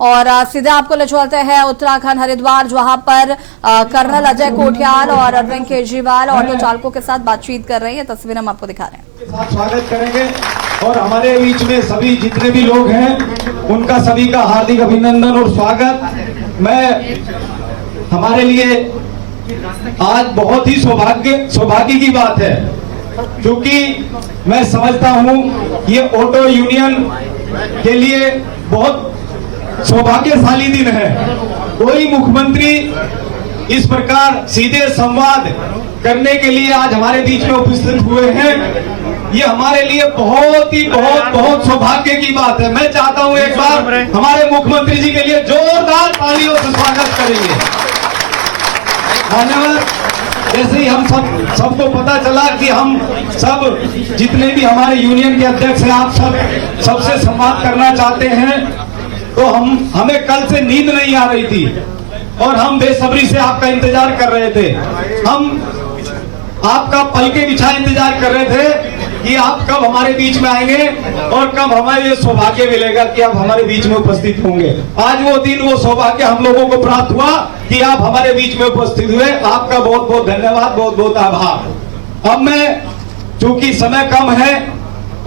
और सीधे आपको ले चलते हैं उत्तराखंड हरिद्वार, जहां पर कर्नल अजय कोठियाल और अरविंद केजरीवाल ऑटो चालकों के साथ बातचीत कर रहे हैं। तस्वीर हम आपको दिखा रहे हैं। स्वागत करेंगे और हमारे बीच में सभी जितने भी लोग हैं उनका सभी का हार्दिक अभिनंदन और स्वागत। मैं हमारे लिए आज बहुत ही सौभाग्य की बात है, क्योंकि मैं समझता हूं ये ऑटो यूनियन के लिए बहुत सौभाग्यशाली दिन है। कोई मुख्यमंत्री इस प्रकार सीधे संवाद करने के लिए आज हमारे बीच में उपस्थित हुए हैं, ये हमारे लिए बहुत सौभाग्य की बात है। मैं चाहता हूं एक बार हमारे मुख्यमंत्री जी के लिए जोरदार तालियों से स्वागत करेंगे। धन्यवाद। जैसे ही हम सबको पता चला कि हम सब जितने भी हमारे यूनियन के अध्यक्ष हैं, आप सबसे संवाद करना चाहते हैं, तो हमें कल से नींद नहीं आ रही थी और हम बेसब्री से आपका इंतजार कर रहे थे। हम आपका पलके बिछाए इंतजार कर रहे थे कि आप कब हमारे बीच में आएंगे और कब हमें ये सौभाग्य मिलेगा कि आप हमारे बीच में उपस्थित होंगे। आज वो दिन, वो सौभाग्य हम लोगों को प्राप्त हुआ कि आप हमारे बीच में उपस्थित हुए। आपका बहुत धन्यवाद, बहुत आभार। अब मैं, चूंकि समय कम है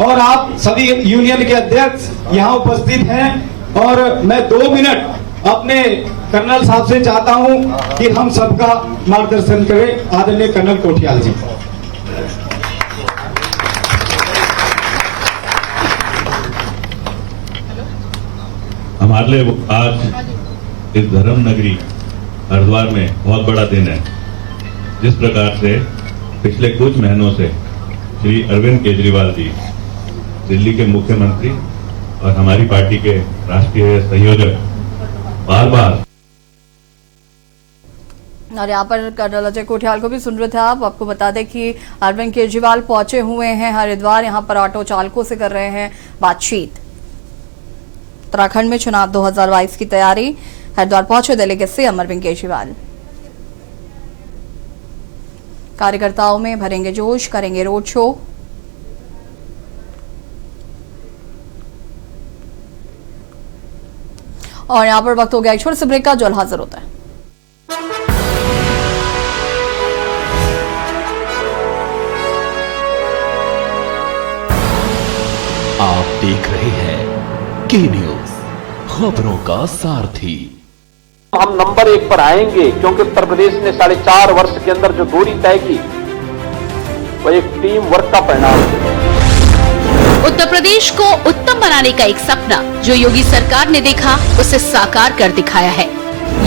और आप सभी यूनियन के अध्यक्ष यहाँ उपस्थित हैं, और मैं 2 मिनट अपने कर्नल साहब से चाहता हूं कि हम सबका मार्गदर्शन करें। आदरणीय कर्नल कोठियाल जी। हमारे लिए आज इस धर्म नगरी हरिद्वार में बहुत बड़ा दिन है। जिस प्रकार से पिछले कुछ महीनों से श्री अरविंद केजरीवाल जी, दिल्ली के मुख्यमंत्री और हमारी पार्टी के राष्ट्रीय संयोजक, बार और यहाँ पर कर्नल अजय कोठियाल को भी सुन रहे थे आप। आपको बता दें कि अरविंद केजरीवाल पहुंचे हुए हैं हरिद्वार, यहाँ पर ऑटो चालकों से कर रहे हैं बातचीत। उत्तराखंड में चुनाव 2022 की तैयारी, हरिद्वार पहुंचे दिल्ली के सीएम अरविंद केजरीवाल। कार्यकर्ताओं में भरेंगे जोश, करेंगे रोड शो। और यहाँ पर वक्त हो गया एक छोटे से ब्रेक का, जो हाजिर होता है। आप देख रहे हैं के न्यूज, खबरों का सारथी। हम नंबर 1 पर आएंगे, क्योंकि उत्तर प्रदेश ने 4.5 वर्ष के अंदर जो दूरी तय की, वो एक टीम वर्क का परिणाम है। उत्तर प्रदेश को उत्तम बनाने का एक सपना जो योगी सरकार ने देखा, उसे साकार कर दिखाया है।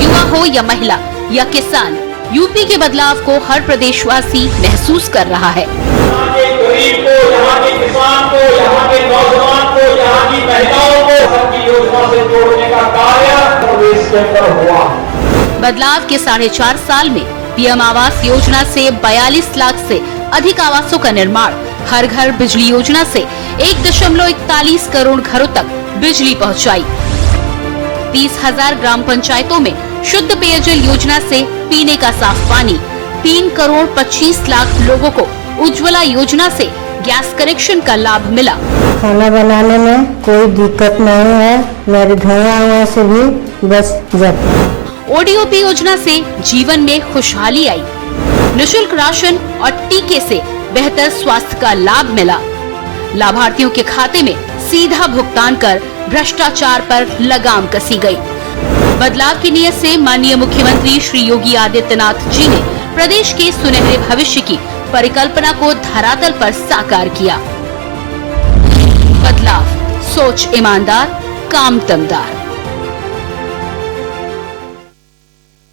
युवा हो या महिला या किसान, यूपी के बदलाव को हर प्रदेशवासी महसूस कर रहा है। यहाँ के गरीब को, यहाँ के किसान को, यहाँ के नौजवान को, यहाँ की महिलाओं को सबकी योजना से जोड़ने का कार्य प्रदेश के अंदर हुआ। बदलाव के 4.5 साल में पीएम आवास योजना से 42 लाख से अधिक आवासों का निर्माण, हर घर बिजली योजना से 1.41 करोड़ घरों तक बिजली पहुंचाई। 30,000 ग्राम पंचायतों में शुद्ध पेयजल योजना से पीने का साफ पानी, 3 करोड़ 25 लाख लोगों को उज्ज्वला योजना से गैस कनेक्शन का लाभ मिला। खाना बनाने में कोई दिक्कत नहीं है, मेरे धुआं से भी बच जाते हैं। ओडीओपी योजना से जीवन में खुशहाली आई। निःशुल्क राशन और टीके से बेहतर स्वास्थ्य का लाभ मिला। लाभार्थियों के खाते में सीधा भुगतान कर भ्रष्टाचार पर लगाम कसी गई। बदलाव की नीयत से माननीय मुख्यमंत्री श्री योगी आदित्यनाथ जी ने प्रदेश के सुनहरे भविष्य की परिकल्पना को धरातल पर साकार किया। बदलाव, सोच ईमानदार, काम दमदार।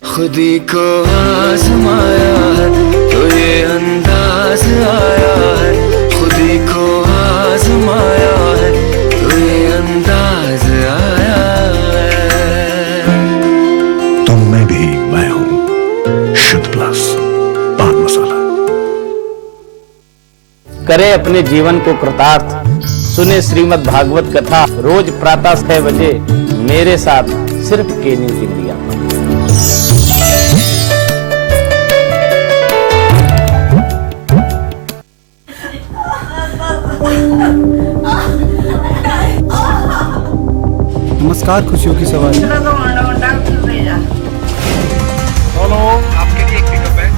खुदी को आजमाया है तो ये अंदाज आया है, खुदी को आजमाया है तो ये अंदाज आया है। तुम में भी मैं हूँ, शुद्ध प्लस पान मसाला। करें अपने जीवन को कृतार्थ, सुने श्रीमद् भागवत कथा रोज प्रातः 6 बजे मेरे साथ, सिर्फ के न्यूज इंडिया। नमस्कार, खुशियों की सवारी। आपके लिए एक पिकअप है।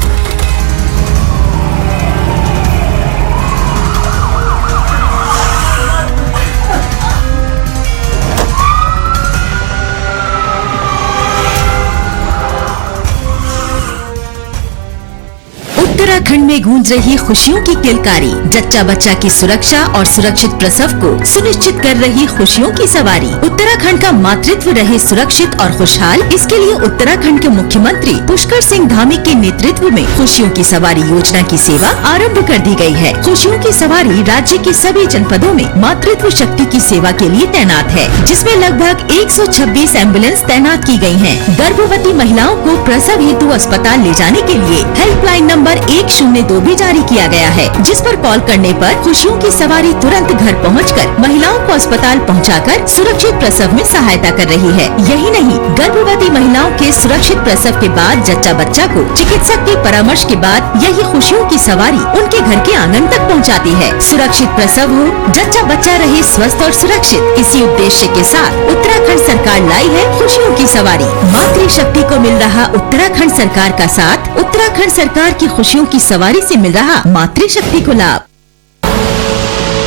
उत्तराखंड में गूंज रही खुशियों की किलकारी, जच्चा बच्चा की सुरक्षा और सुरक्षित प्रसव को सुनिश्चित कर रही खुशियों की सवारी। उत्तराखंड का मातृत्व रहे सुरक्षित और खुशहाल, इसके लिए उत्तराखंड के मुख्यमंत्री पुष्कर सिंह धामी के नेतृत्व में खुशियों की सवारी योजना की सेवा आरंभ कर दी गई है। खुशियों की सवारी राज्य के सभी जनपदों में मातृत्व शक्ति की सेवा के लिए तैनात है, जिसमें लगभग 126 एम्बुलेंस तैनात की गयी है। गर्भवती महिलाओं को प्रसव हेतु अस्पताल ले जाने के लिए हेल्पलाइन नंबर 102 भी जारी किया गया है, जिस पर कॉल करने पर खुशियों की सवारी तुरंत घर पहुंचकर महिलाओं को अस्पताल पहुंचाकर सुरक्षित प्रसव में सहायता कर रही है। यही नहीं, गर्भवती महिलाओं के सुरक्षित प्रसव के बाद जच्चा बच्चा को चिकित्सक के परामर्श के बाद यही खुशियों की सवारी उनके घर के आंगन तक पहुंचाती है। सुरक्षित प्रसव हो, जच्चा बच्चा रहे स्वस्थ और सुरक्षित, इसी उद्देश्य के साथ उत्तराखंड सरकार लाई है खुशियों की सवारी। मातृशक्ति को मिल रहा उत्तराखंड सरकार का साथ, उत्तराखंड सरकार की खुशियों की सवारी से मिल रहा मातृशक्ति को लाभ।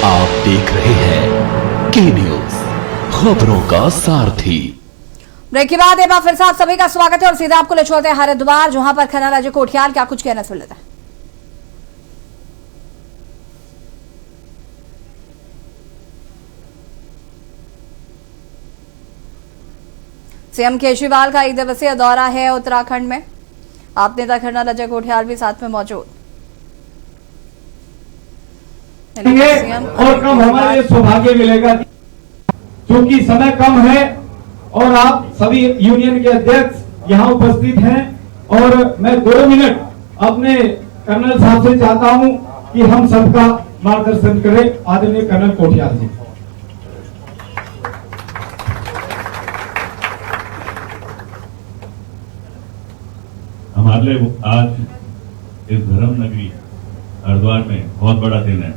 आप देख रहे हैं के न्यूज, खबरों का सारथी। ब्रेक के बाद एक बार फिर से आप सभी का स्वागत है और सीधा आपको ले चलते हैं हरिद्वार, जहां पर खनन राज्य कोठियाल क्या कुछ कहना सुन लेता है। सीएम केजरीवाल का 1 दिवसीय दौरा है उत्तराखंड में। आप नेता खनन अजय कोठियाल भी साथ में मौजूद। और कम हमारे लिए सौभाग्य मिलेगा, क्योंकि समय कम है और आप सभी यूनियन के अध्यक्ष यहाँ उपस्थित हैं। और मैं 2 मिनट अपने कर्नल साहब से चाहता हूँ कि हम सबका मार्गदर्शन करें, आदरणीय कर्नल कोठियाल जी। हमारे लिए आज इस धर्म नगरी हरिद्वार में बहुत बड़ा दिन है।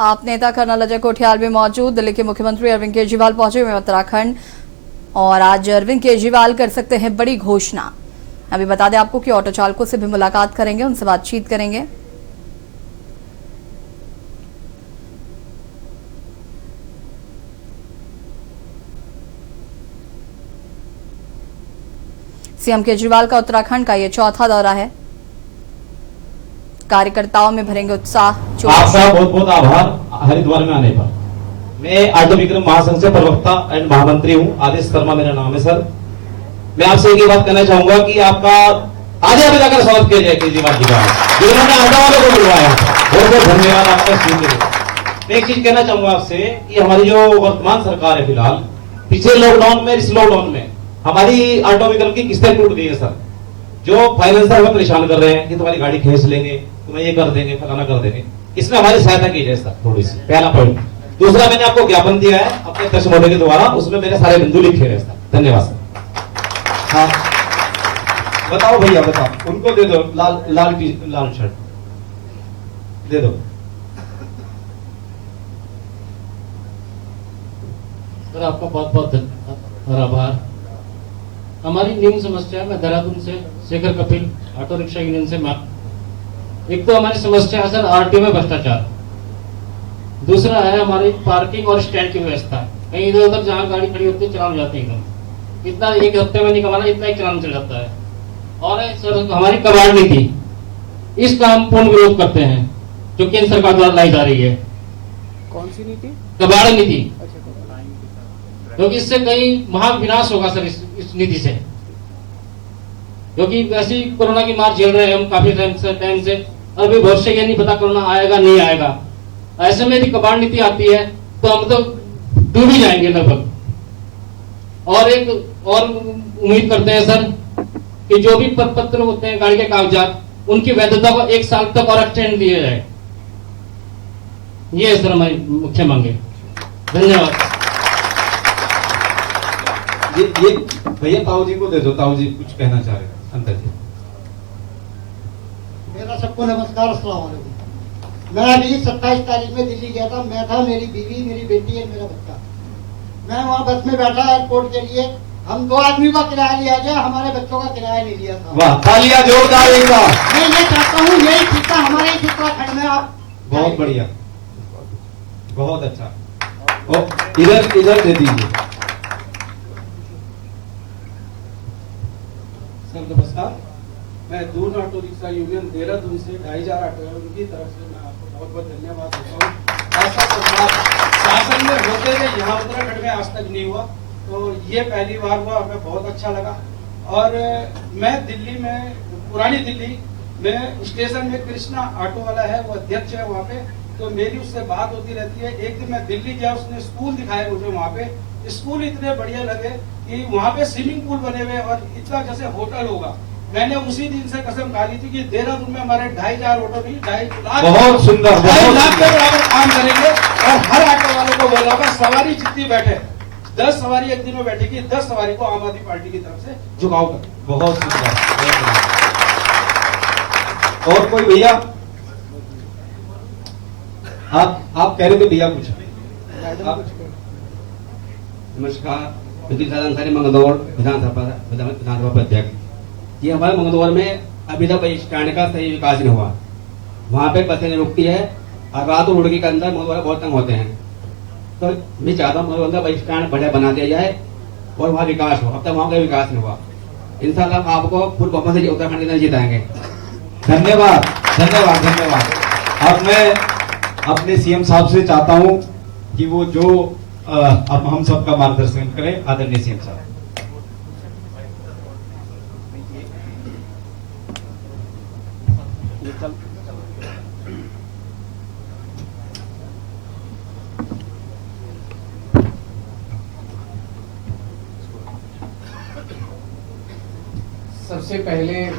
आप नेता कर्नल अजय कोठियाल भी मौजूद। दिल्ली के मुख्यमंत्री अरविंद केजरीवाल पहुंचे हुए उत्तराखंड और आज अरविंद केजरीवाल कर सकते हैं बड़ी घोषणा। अभी बता दें आपको कि ऑटो चालकों से भी मुलाकात करेंगे, उनसे बातचीत करेंगे। सीएम केजरीवाल का उत्तराखंड का यह 4था दौरा है। कार्यकर्ताओं में भरेंगे उत्साह। आपका बहुत बहुत आभार हरिद्वार में आने पर। मैं ऑटो विक्रम महासंघ से प्रवक्ता एंड महामंत्री हूँ, आदेश शर्मा मेरा नाम है। सर, मैं आपसे एक ही बात कहना चाहूंगा कि आपका आगे आगे जाकर स्वागत किया जाए केजरीवाल जी का, जिन्होंने ऑटो वालों को बुलवाया। बहुत बहुत धन्यवाद आपका। मैं एक चीज कहना चाहूंगा आपसे कि हमारी जो वर्तमान सरकार है फिलहाल, पिछले लॉकडाउन में, इस लॉकडाउन में हमारी ऑटो विक्रम की किस्तें टूट गई है सर। जो फाइनेंसर हमें परेशान कर रहे हैं कि तुम्हारी गाड़ी खींच लेंगे, तुम्हें ये कर देंगे, फलाना कर देंगे, इसमें हमारी सहायता की जाए सर थोड़ी सी। पहला पॉइंट। दूसरा, मैंने आपको ज्ञापन दिया है अपने अध्यक्ष महोदय के द्वारा, उसमें मेरे सारे बिंदु लिखे हैं सर। धन्यवाद सर। हाँ बताओ भैया, बताओ। उनको दे दो लाल शर्ट दे दो। सर, आपका बहुत बहुत आभार। हमारी न्यून समस्या, मैं देहरादून से Shekhar Kapil auto rickshaw union से एक तो हमारी समस्या है सर आरटीओ में भ्रष्टाचार। दूसरा है हमारी पार्किंग और स्टैंड की व्यवस्था। कहीं इधर उधर जहाँ गाड़ी खड़ी होती है चलान जाते हैं एकदम। इतना एक हफ्ते में नहीं कमाना, इतना ही चलान चल जाता है। और है सर हमारी कबाड़ नीति, इसका हम पूर्ण विरोध करते हैं जो केंद्र सरकार द्वारा लाई जा रही है। कौन सी नीति? कबाड़ नीति, क्योंकि इससे कई महाविनाश होगा सर इस नीति से, क्योंकि वैसे ही कोरोना की मार झेल रहे हैं हम काफी टाइम से, और भी भविष्य ये नहीं पता कोरोना आएगा नहीं आएगा। ऐसे में यदि कबाड़ नीति आती है तो हम तो डूब ही जाएंगे लगभग। और एक और उम्मीद करते हैं सर कि जो भी पत्र होते हैं गाड़ी के कागजात, उनकी वैधता को 1 साल तक और एक्सटेंड दिया जाए। ये है सर हमारी मुख्य मांगे। धन्यवाद। ये भैया ताऊ जी को दे दो, ताऊ जी कुछ कहना चाह रहे हैं अंदर जी। मेरा सबको नमस्कार, अस्सलाम वालेकुम। मैं अभी 27 तारीख में दिल्ली गया था। मैं था, मेरी बीवी, मेरी बेटी और मेरा बच्चा। मैं वहाँ बस में बैठा एयरपोर्ट के लिए। हम 2 आदमी का किराया लिया गया, हमारे बच्चों का किराया नहीं लिया था। वाह, तालियां जोरदार एक बार। मैं ये चाहता हूँ यही शिक्षा हमारे उत्तराखंड में आप। बहुत बढ़िया, बहुत अच्छा। इधर दे दीजिए सर। नमस्कार, मैं Doon auto rickshaw union Dehradun से 2500 ऑटो है, उनकी तरफ से मैं आपको बहुत बहुत धन्यवाद देता हूँ। ऐसा प्रभाव शासन में होते हुए यहाँ उत्तराखंड में आज तक नहीं हुआ, तो ये पहली बार हुआ, हमें बहुत अच्छा लगा। और मैं दिल्ली में, पुरानी दिल्ली में स्टेशन में कृष्णा ऑटो वाला है, वो अध्यक्ष है वहाँ पे, तो मेरी उससे बात होती रहती है। एक दिन मैं दिल्ली गया, उसने स्कूल दिखाया मुझे वहाँ पे। स्कूल इतने बढ़िया लगे कि वहाँ पे स्विमिंग पूल बने हुए और इतना जैसे होटल होगा। मैंने उसी दिन से कसम खा ली थी कि देहरादून में हमारे 2500 ऑटो नहीं, 2.5 लाख, बहुत सुंदर, 2.5 लाख के बराबर काम करेंगे। और हर ऑटो वालों को बोला होगा, सवारी जितनी बैठे, 10 सवारी एक दिन में बैठेगी, 10 सवारी को आम आदमी पार्टी की तरफ से झुकाव करें। बहुत सुंदर। और कोई भैया? आप कह रहे थे भैया कुछ? नमस्कार, मंगदौर विधानसभा अध्यक्ष। ये हमारे मंगदौर में अभी तक स्टैंड का सही विकास नहीं हुआ। वहाँ पे बसें नहीं रुकती है और रात और उड़की के अंदर मंगदौर बहुत तंग होते हैं। तो मैं चाहता हूँ मंगदौर बस स्टैंड बढ़िया बना दिया जाए और वहाँ विकास हो। अब तक वहाँ का विकास नहीं हुआ। इंशाल्लाह आपको पूर्ण बहुमत से उत्तराखंड के अंदर जिताएंगे। धन्यवाद, धन्यवाद, धन्यवाद। अब मैं अपने सीएम साहब से चाहता हूं कि वो जो अब हम सबका मार्गदर्शन करें। आदरणीय सीएम साहब। सबसे पहले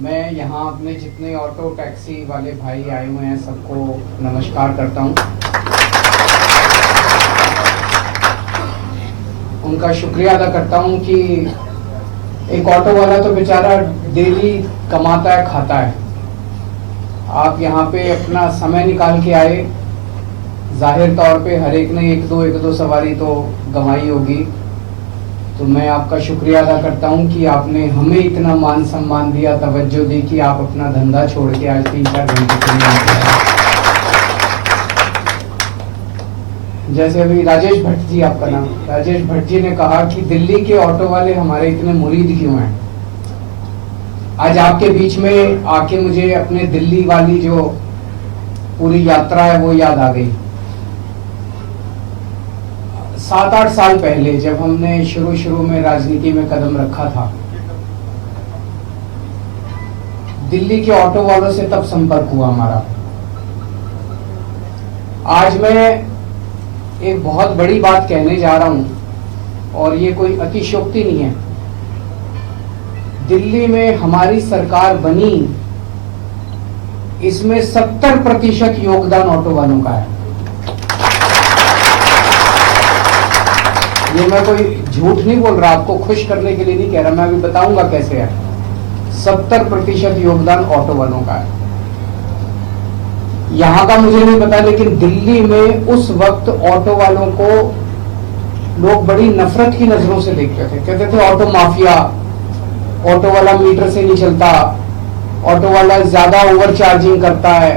मैं यहाँ अपने जितने ऑटो टैक्सी वाले भाई आए हुए हैं सबको नमस्कार करता हूँ। उनका शुक्रिया अदा करता हूँ कि एक ऑटो वाला तो बेचारा डेली कमाता है, खाता है। आप यहाँ पे अपना समय निकाल के आए। जाहिर तौर पे हर एक ने एक दो सवारी तो गंवाई होगी, तो मैं आपका शुक्रिया अदा करता हूं कि आपने हमें इतना मान सम्मान दिया, तवज्जो दी कि आप अपना धंधा छोड़ के आज 3-4 घंटे के लिए आए। जैसे अभी राजेश भट्ट जी, आपका नाम, राजेश भट्ट जी ने कहा कि दिल्ली के ऑटो वाले हमारे इतने मुरीद क्यों हैं। आज आपके बीच में आके मुझे अपने दिल्ली वाली जो पूरी यात्रा है वो याद आ गई। 7-8 साल पहले जब हमने शुरू में राजनीति में कदम रखा था, दिल्ली के ऑटो वालों से तब संपर्क हुआ हमारा। आज मैं एक बहुत बड़ी बात कहने जा रहा हूं और ये कोई अतिशयोक्ति नहीं है। दिल्ली में हमारी सरकार बनी, इसमें 70% योगदान ऑटो वालों का है। ये मैं कोई झूठ नहीं बोल रहा, आपको खुश करने के लिए नहीं कह रहा, मैं अभी बताऊंगा कैसे है। 70% योगदान ऑटो वालों का है। यहाँ का मुझे नहीं पता, लेकिन दिल्ली में उस वक्त ऑटो वालों को लोग बड़ी नफरत की नजरों से देखते थे। कहते थे ऑटो माफिया, ऑटो वाला मीटर से नहीं चलता, ऑटो वाला ज्यादा ओवर चार्जिंग करता है,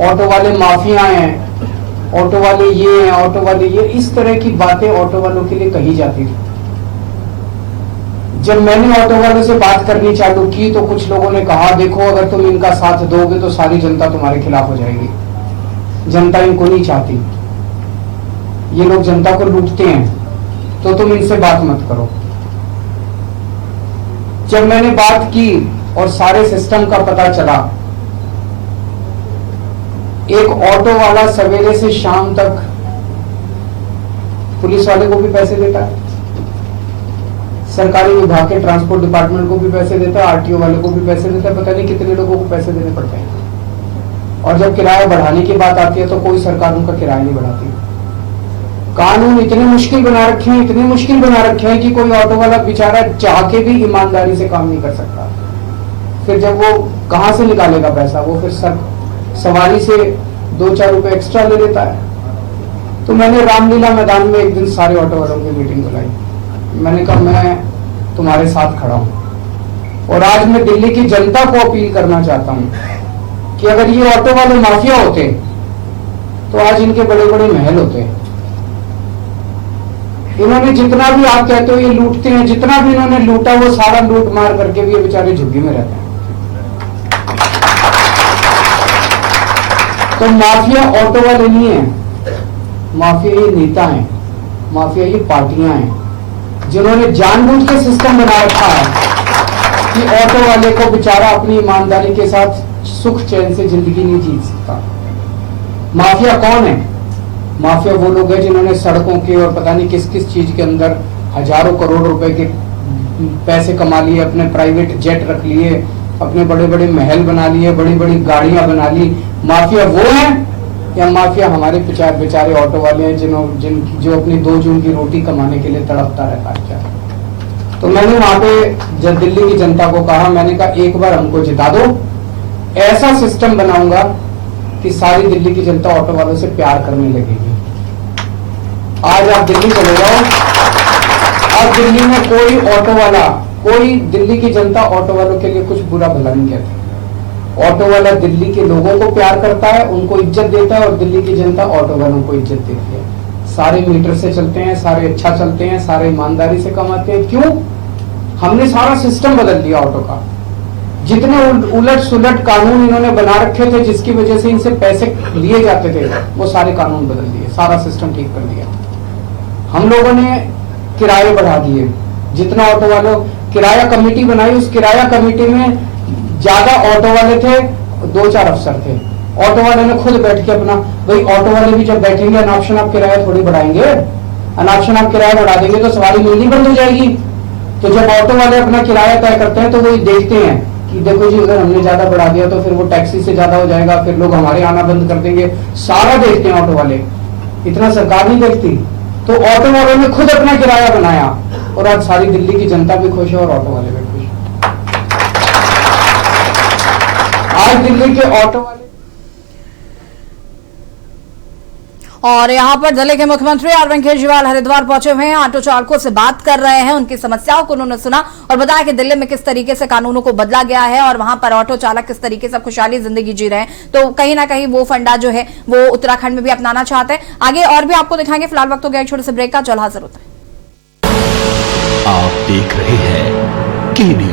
ऑटो वाले माफिया हैं, ऑटो वाले ये हैं, ऑटो वाले ये, इस तरह की बातें ऑटो वालों के लिए कही जाती थी। जब मैंने ऑटो वालों से बात करनी चालू की तो कुछ लोगों ने कहा, देखो अगर तुम इनका साथ दोगे तो सारी जनता तुम्हारे खिलाफ हो जाएगी, जनता इनको नहीं चाहती, ये लोग जनता को लूटते हैं, तो तुम इनसे बात मत करो। जब मैंने बात की और सारे सिस्टम का पता चला, एक ऑटो वाला सवेरे से शाम तक पुलिस वाले को भी पैसे देता है, सरकारी विभाग के ट्रांसपोर्ट डिपार्टमेंट को भी पैसे देता है, आरटीओ वाले को भी पैसे देता है, पता नहीं कितने लोगों को पैसे देने पड़ते हैं। और जब किराया बढ़ाने की बात आती है तो कोई सरकार उनका किराया नहीं बढ़ाती। कानून इतने मुश्किल बना रखे हैं, इतने मुश्किल बना रखे हैं कि कोई ऑटो वाला बेचारा चाह के भी ईमानदारी से काम नहीं कर सकता। फिर जब वो कहां से निकालेगा पैसा, वो फिर सवारी से 2-4 रुपए एक्स्ट्रा ले लेता है। तो मैंने रामलीला मैदान में एक दिन सारे ऑटो वालों की मीटिंग बुलाई। मैंने कहा मैं तुम्हारे साथ खड़ा हूं और आज मैं दिल्ली की जनता को अपील करना चाहता हूं कि अगर ये ऑटो वाले माफिया होते तो आज इनके बड़े बड़े महल होते। इन्होंने जितना भी, आप कहते हो ये लूटते हैं, जितना भी इन्होंने लूटा वो सारा लूट मार करके भी ये बेचारे झुग्गी में रहते हैं। तो माफिया ऑटो वाले नहीं है, माफिया ये नेता हैं, माफिया ये पार्टियां हैं जिन्होंने जानबूझ के सिस्टम बना रखा है कि ऑटो वाले को बेचारा अपनी ईमानदारी के साथ सुख चैन से जिंदगी नहीं जी सकता। माफिया कौन है? माफिया वो लोग हैं जिन्होंने सड़कों के और पता नहीं किस किस चीज के अंदर हजारों करोड़ रुपए के पैसे कमा लिए, अपने प्राइवेट जेट रख लिए, अपने बड़े बड़े महल बना लिए, बड़ी बड़ी गाड़ियां बना ली। माफिया वो है या माफिया हमारे बेचारे ऑटो वाले हैं जो अपनी 2 जून की रोटी कमाने के लिए तड़पता रहता है क्या? तो मैंने वहां पे जब दिल्ली की जनता को कहा, मैंने कहा एक बार हमको जिता दो, ऐसा सिस्टम बनाऊंगा कि सारी दिल्ली की जनता ऑटो वालों से प्यार करने लगेगी। आज आप दिल्ली चले जाओ, अब दिल्ली में कोई ऑटो वाला, कोई दिल्ली की जनता ऑटो वालों के लिए कुछ बुरा भला नहीं कहती। ऑटो वाला दिल्ली के लोगों को प्यार करता है, उनको इज्जत देता है और दिल्ली की जनता ऑटो वालों को इज्जत देती है। सारे मीटर से चलते हैं, सारे अच्छा चलते हैं, सारे ईमानदारी से कमाते हैं। क्यों? हमने सारा सिस्टम बदल दिया ऑटो का। जितने उलट सुलट कानून इन्होंने बना रखे थे जिसकी वजह से इनसे पैसे लिए जाते थे, वो सारे कानून बदल दिए, सारा सिस्टम ठीक कर दिया। हम लोगों ने किराए बढ़ा दिए। जितना ऑटो वालों किराया कमेटी बनाई, उस किराया कमेटी में ज्यादा ऑटो वाले थे, 2-4 अफसर थे। ऑटो वाले ने खुद बैठ के अपना, भाई ऑटो वाले भी जब बैठेंगे अनापशन आप किराया थोड़ी बढ़ाएंगे, अनापशन आप किराया बढ़ा देंगे तो सवारी मिलनी बंद हो जाएगी। तो जब ऑटो वाले अपना किराया तय करते हैं तो वो देखते हैं कि देखो जी अगर हमने ज्यादा बढ़ा दिया तो फिर वो टैक्सी से ज्यादा हो जाएगा, फिर लोग हमारे आना बंद कर देंगे। सारा देखते हैं ऑटो वाले, इतना सरकार नहीं देखती। तो ऑटो वालों ने खुद अपना किराया बनाया और आज सारी दिल्ली की जनता भी खुश है और ऑटो वाले भी खुश है। आज दिल्ली के ऑटो वाले और यहाँ पर जिले के मुख्यमंत्री अरविंद केजरीवाल हरिद्वार पहुंचे हुए हैं, ऑटो चालकों से बात कर रहे हैं, उनकी समस्याओं को उन्होंने सुना और बताया कि दिल्ली में किस तरीके से कानूनों को बदला गया है और वहां पर ऑटो चालक किस तरीके से खुशहाली जिंदगी जी रहे हैं। तो कहीं ना कहीं वो फंडा जो है वो उत्तराखंड में भी अपनाना चाहते हैं। आगे और भी आपको दिखाएंगे, फिलहाल वक्त हो गया एक छोटे से ब्रेक का, चल हाजिर होता है। आप देख रहे हैं के न्यूज़।